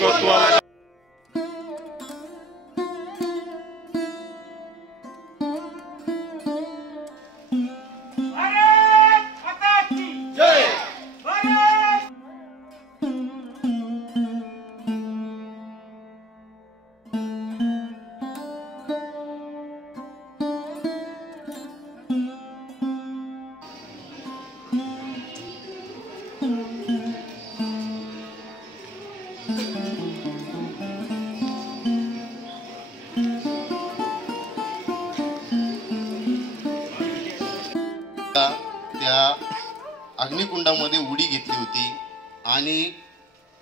कोतवाल। त्या अग्निकुंडामध्ये उडी घेतली होती आणि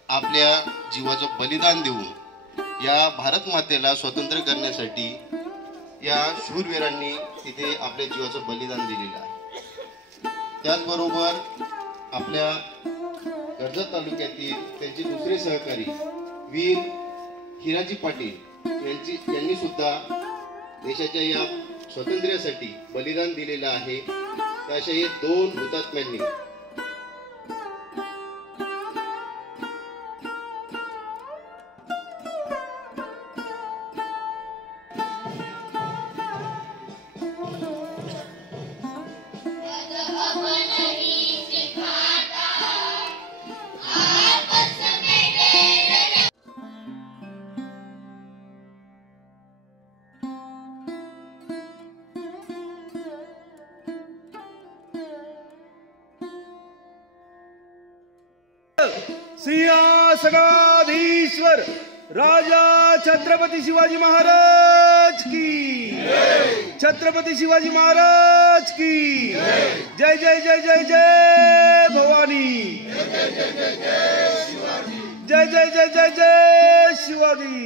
आपल्या जीवाचं बलिदान देऊन या भारत मातेला स्वतंत्र करण्यासाठी या शूरवीरांनी तिथे आपल्या जीवाचं बलिदान दिलेलं आहे। त्याचबरोबर आपल्या कर्जत तालुक्यातील त्यांचे दुसरे सहकारी वीर हिराजी पाटील यांनी सुद्धा देशाच्या या स्वातंत्र्यासाठी बलिदान दिलेलं आहे। अशा हे दोन हुतात्म्यांनी सिंहासनाधीश्वर राजा छत्रपति शिवाजी महाराज की, छत्रपति शिवाजी महाराज की जय जय जय जय जय भवानी, जय जय जय जय जय शिवाजी।